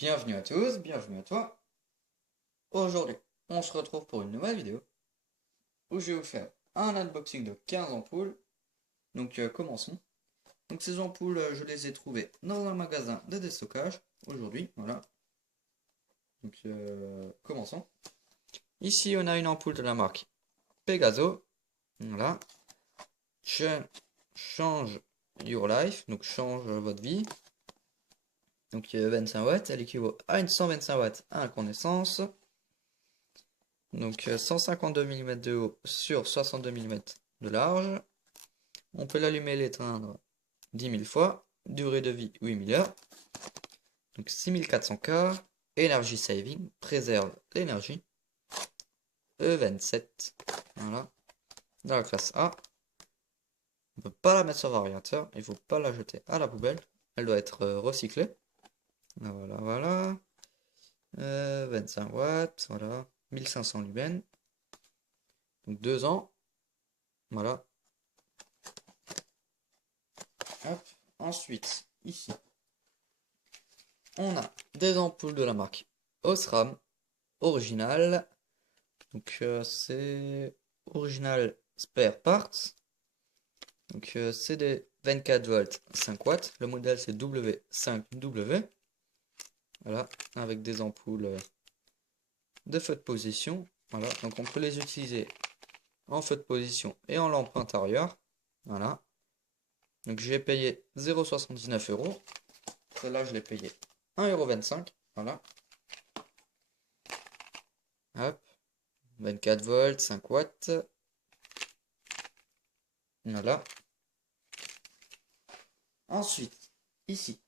Bienvenue à tous, bienvenue à toi. Aujourd'hui, on se retrouve pour une nouvelle vidéo où je vais vous faire un unboxing de 15 ampoules. Donc commençons. Donc ces ampoules, je les ai trouvées dans un magasin de déstockage aujourd'hui, voilà. Donc commençons. Ici, on a une ampoule de la marque Pegaso, voilà. Change your life, donc change votre vie. Donc 25 watts, elle équivaut à une 125 watts à incandescence. Donc 152 mm de haut sur 62 mm de large. On peut l'allumer et l'éteindre 10 000 fois. Durée de vie 8000 heures. Donc 6400 K. Energy saving, préserve l'énergie. E27. Voilà. Dans la classe A. On ne peut pas la mettre sur variateur. Il ne faut pas la jeter à la poubelle. Elle doit être recyclée. Voilà, voilà. 25 watts. Voilà. 1500 lumens. Donc 2 ans. Voilà. Hop. Ensuite, ici, on a des ampoules de la marque Osram original. Donc c'est original spare parts. Donc c'est des 24 volts 5 watts. Le modèle c'est W5W. Voilà, avec des ampoules de feu de position. Voilà, donc on peut les utiliser en feu de position et en lampe intérieure. Voilà. Donc j'ai payé 0,79 €. Celle-là je l'ai payé 1,25 €. Voilà. Hop. 24 volts, 5 watts. Voilà. Ensuite, ici,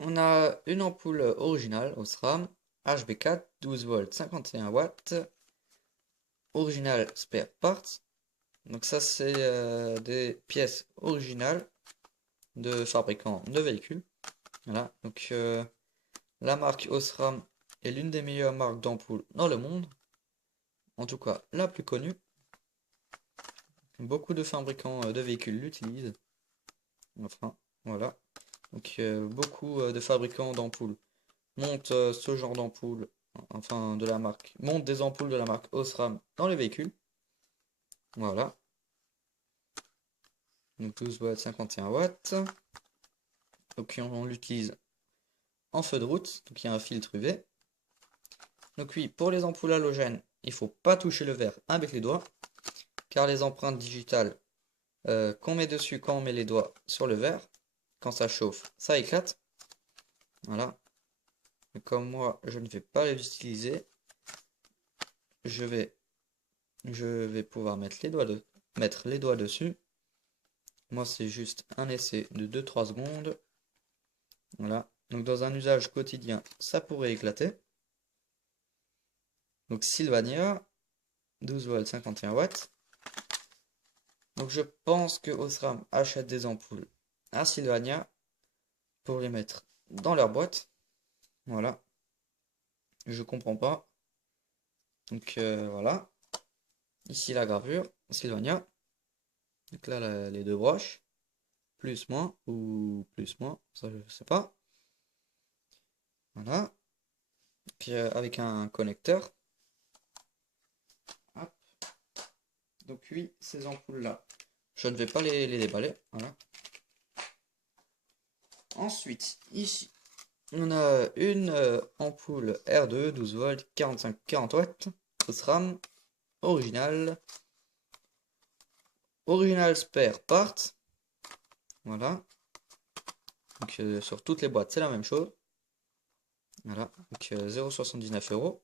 on a une ampoule originale Osram HB4 12 volts 51 watts. Original spare parts. Donc ça c'est des pièces originales de fabricants de véhicules. Voilà. Donc la marque Osram est l'une des meilleures marques d'ampoules dans le monde. En tout cas la plus connue. Beaucoup de fabricants de véhicules l'utilisent. Enfin, voilà. Donc beaucoup de fabricants d'ampoules montent ce genre d'ampoule, enfin de la marque, montent des ampoules de la marque Osram dans les véhicules. Voilà. Donc 12 watts, 51 watts. Donc on l'utilise en feu de route, donc il y a un filtre UV. Donc oui, pour les ampoules halogènes, il ne faut pas toucher le verre avec les doigts, car les empreintes digitales qu'on met dessus quand on met les doigts sur le verre, quand ça chauffe, ça éclate. Voilà. Et comme moi, je ne vais pas les utiliser, je vais pouvoir mettre les doigts dessus. Moi, c'est juste un essai de 2-3 secondes. Voilà. Donc, dans un usage quotidien, ça pourrait éclater. Donc, Sylvania, 12 volts, 51 watts. Donc, je pense que Osram achète des ampoules à Sylvania pour les mettre dans leur boîte. Voilà. Je comprends pas. Donc, voilà. Ici, la gravure, Sylvania. Donc là, les deux broches. Plus, moins, ou plus, moins, ça je sais pas. Voilà. Puis avec un connecteur. Hop. Donc oui, ces ampoules-là, je ne vais pas les déballer. Voilà. Ensuite, ici, on a une ampoule R2, 12 volts, 45-40 watts. SRAM, original. Original spare part. Voilà. Donc sur toutes les boîtes, c'est la même chose. Voilà. Donc 0,79 €.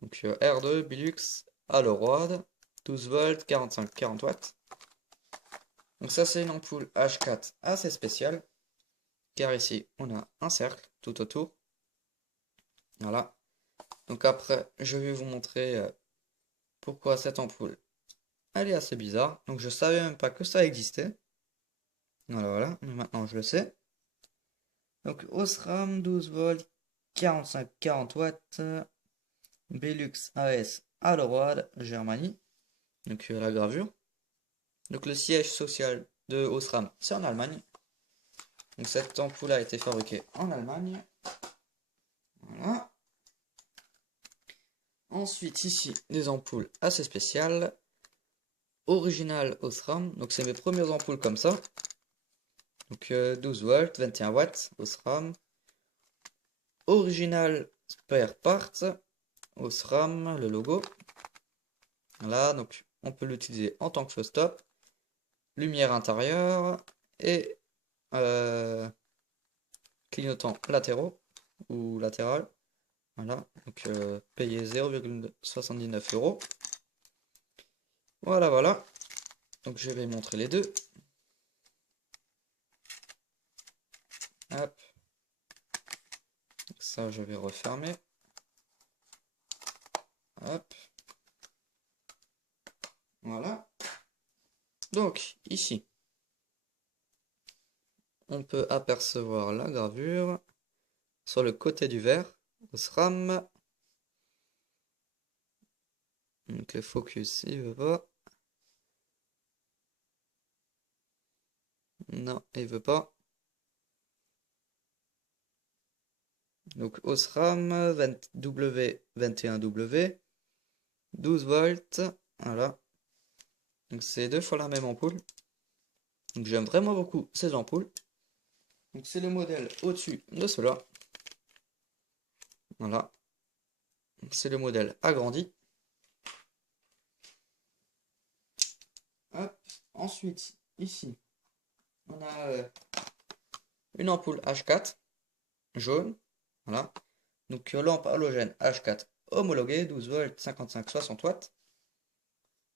Donc R2, Bilux, Aloroid, 12 volts, 45-40 watts. Donc ça c'est une ampoule H4 assez spéciale, car ici on a un cercle tout autour. Voilà. Donc après je vais vous montrer pourquoi cette ampoule elle est assez bizarre. Donc je savais même pas que ça existait. Voilà, voilà, mais maintenant je le sais. Donc Osram 12 volts, 45-40 watts, Belux AS Aloroid, Germanie. Donc la gravure. Donc le siège social de Osram, c'est en Allemagne. Donc cette ampoule a été fabriquée en Allemagne. Voilà. Ensuite ici des ampoules assez spéciales. Original Osram. Donc c'est mes premières ampoules comme ça. Donc 12 volts, 21 watts Osram. Original Spare Parts. Osram, le logo. Voilà, donc on peut l'utiliser en tant que feu stop. Lumière intérieure et clignotants latéraux ou latéral. Voilà, donc payer 0,79 €. Voilà, voilà. Donc je vais montrer les deux. Hop. Ça, je vais refermer. Hop. Voilà. Donc ici, on peut apercevoir la gravure sur le côté du verre. Osram. Donc le focus, il veut pas. Non, il veut pas. Donc Osram W21W 12 volts. Voilà. Donc c'est deux fois la même ampoule. Donc j'aime vraiment beaucoup ces ampoules. Donc c'est le modèle au-dessus de cela. Voilà. C'est le modèle agrandi. Hop. Ensuite, ici, on a une ampoule H4 jaune. Voilà. Donc lampe halogène H4 homologuée, 12 volts, 55-60 watts.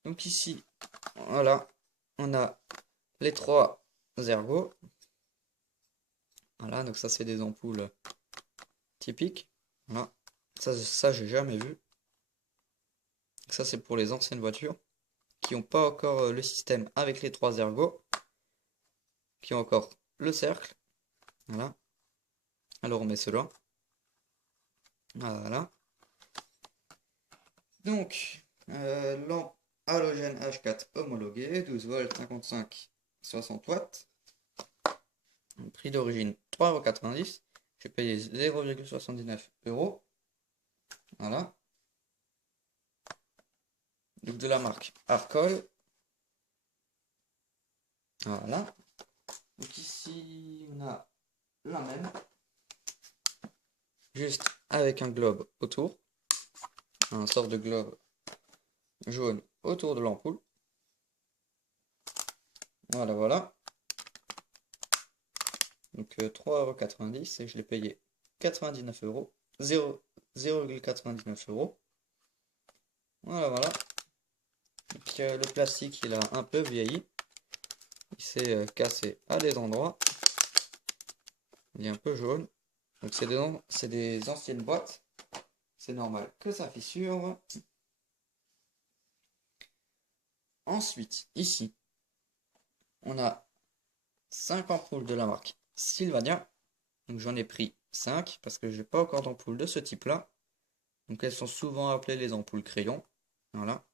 Donc ici, voilà, on a les trois ergots. Voilà, donc ça c'est des ampoules typiques. Voilà. Ça j'ai jamais vu. Ça c'est pour les anciennes voitures qui n'ont pas encore le système avec les trois ergots, qui ont encore le cercle. Voilà. Alors on met cela. Voilà. Donc, lampe halogène H4 homologuée, 12 volts, 55-60 watts. Prix d'origine 3,90 €. J'ai payé 0,79 €. Voilà. Donc de la marque Arcol. Voilà. Donc ici on a la même. Juste avec un globe autour. Un sort de globe jaune autour de l'ampoule. Voilà, voilà. Donc 3,90 € et je l'ai payé 99 €. 0,99 €. Voilà, voilà. Donc, le plastique il a un peu vieilli. Il s'est cassé à des endroits. Il est un peu jaune. Donc c'est des anciennes boîtes. C'est normal que ça fissure. Ensuite, ici, on a 5 ampoules de la marque Sylvania. Donc j'en ai pris 5 parce que j'ai pas encore d'ampoules de ce type-là. Donc elles sont souvent appelées les ampoules crayon. Voilà.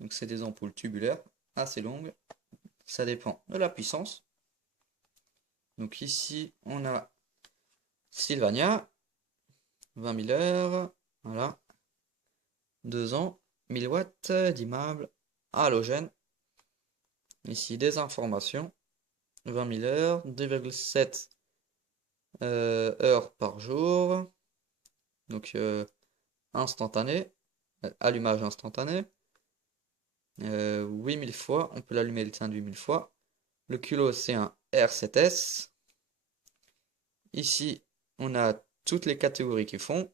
Donc c'est des ampoules tubulaires assez longues. Ça dépend de la puissance. Donc ici, on a Sylvania, 20 000 heures. Voilà. 2 ans, 1000 watts d'immeuble halogène. Ici, des informations. 20 000 heures, 2,7 heures par jour. Donc, instantané. Allumage instantané. 8000 fois. On peut l'allumer de 8000 fois. Le culot, c'est un R7S. Ici, on a toutes les catégories qui font.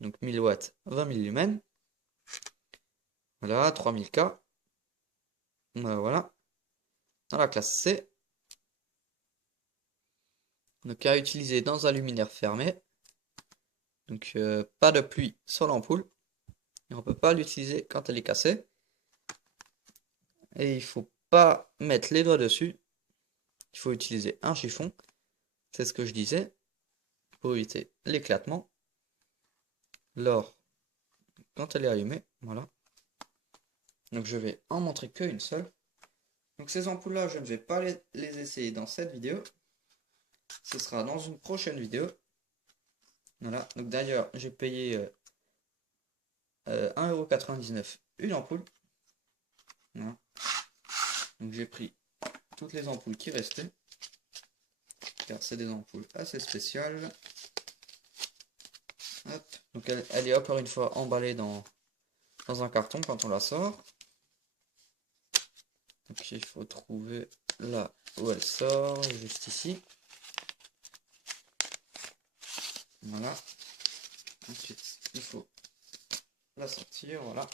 Donc, 1000 watts, 20 000 lumens. Voilà, 3000 K. Voilà. Dans la classe C. Donc à utiliser dans un luminaire fermé. Donc pas de pluie sur l'ampoule. Et on ne peut pas l'utiliser quand elle est cassée. Et il ne faut pas mettre les doigts dessus. Il faut utiliser un chiffon. C'est ce que je disais. Pour éviter l'éclatement. Lors quand elle est allumée. Voilà. Donc je vais en montrer qu'une seule. Donc ces ampoules là je ne vais pas les essayer dans cette vidéo. ce sera dans une prochaine vidéo. Voilà, donc d'ailleurs, j'ai payé 1,99 € une ampoule. Voilà. Donc j'ai pris toutes les ampoules qui restaient, car c'est des ampoules assez spéciales. Hop. Donc elle est encore une fois emballée dans un carton quand on la sort. Donc il faut trouver là où elle sort, juste ici. Voilà. Ensuite, il faut la sortir, voilà.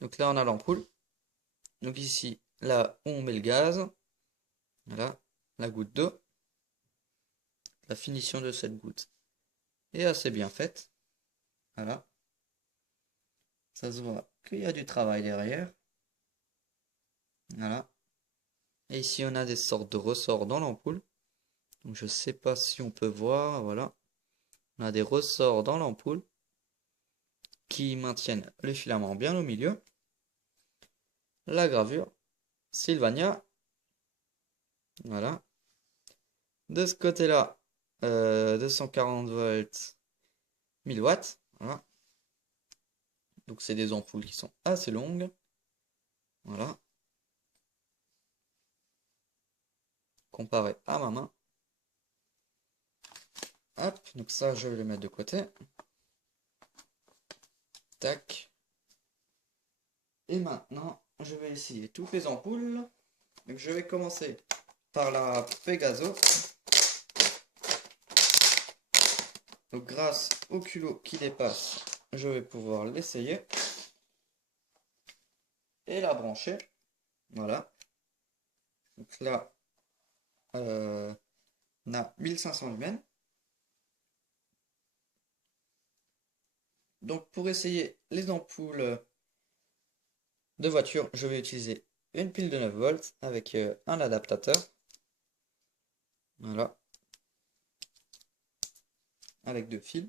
Donc là on a l'ampoule. Donc ici, là où on met le gaz. Voilà, la goutte d'eau. La finition de cette goutte est assez bien faite. Voilà. Ça se voit qu'il y a du travail derrière. Voilà. Et ici on a des sortes de ressorts dans l'ampoule. Donc je sais pas si on peut voir, voilà. On a des ressorts dans l'ampoule qui maintiennent le filament bien au milieu. La gravure Sylvania. Voilà. De ce côté-là, 240 volts, 1000 watts. Voilà. Donc c'est des ampoules qui sont assez longues. Voilà. Comparé à ma main. Hop, donc ça je vais le mettre de côté. Tac. Et maintenant, je vais essayer toutes les ampoules. Donc je vais commencer par la Pegaso. Donc grâce au culot qui dépasse, je vais pouvoir l'essayer. Et la brancher. Voilà. Donc là, on a 1500 lumens. Donc pour essayer les ampoules de voiture, je vais utiliser une pile de 9 volts avec un adaptateur. Voilà. Avec 2 fils.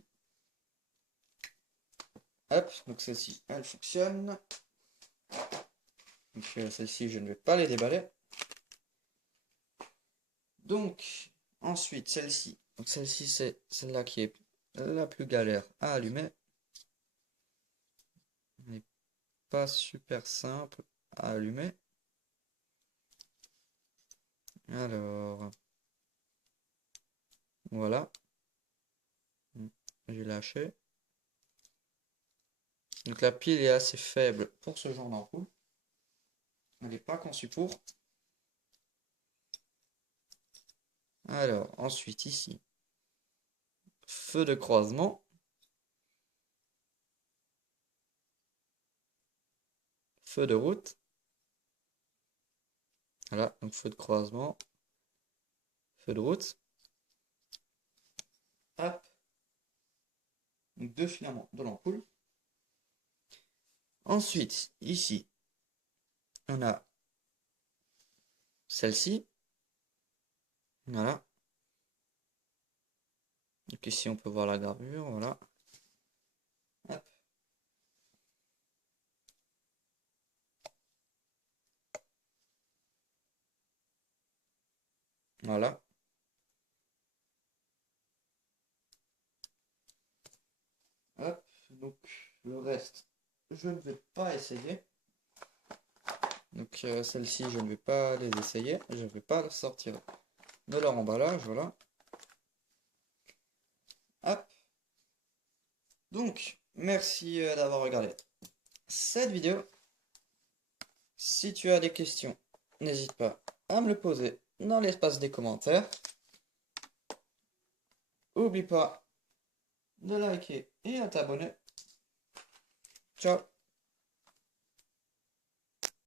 Hop, donc celle-ci, elle fonctionne. Donc celle-ci, je ne vais pas les déballer. Donc, ensuite, celle-ci. Donc celle-ci, c'est celle-là qui est la plus galère à allumer. Elle n'est pas super simple à allumer. Alors, voilà. J'ai lâché. Donc la pile est assez faible pour ce genre d'ampoule. Elle n'est pas conçue pour. Alors, ensuite ici, feu de croisement. Feu de route. Voilà, donc feu de croisement. Feu de route. Hop. Donc 2 filaments de l'ampoule. Ensuite, ici, on a celle-ci. Voilà. Donc ici, on peut voir la gravure. Voilà. Hop. Voilà. Hop. Donc, le reste, je ne vais pas essayer. Donc, celle-ci, je ne vais pas les essayer. Je ne vais pas sortir de leur emballage. Voilà. Hop. Donc, merci d'avoir regardé cette vidéo. Si tu as des questions, n'hésite pas à me le poser dans l'espace des commentaires. N'oublie pas de liker et à t'abonner. Ciao!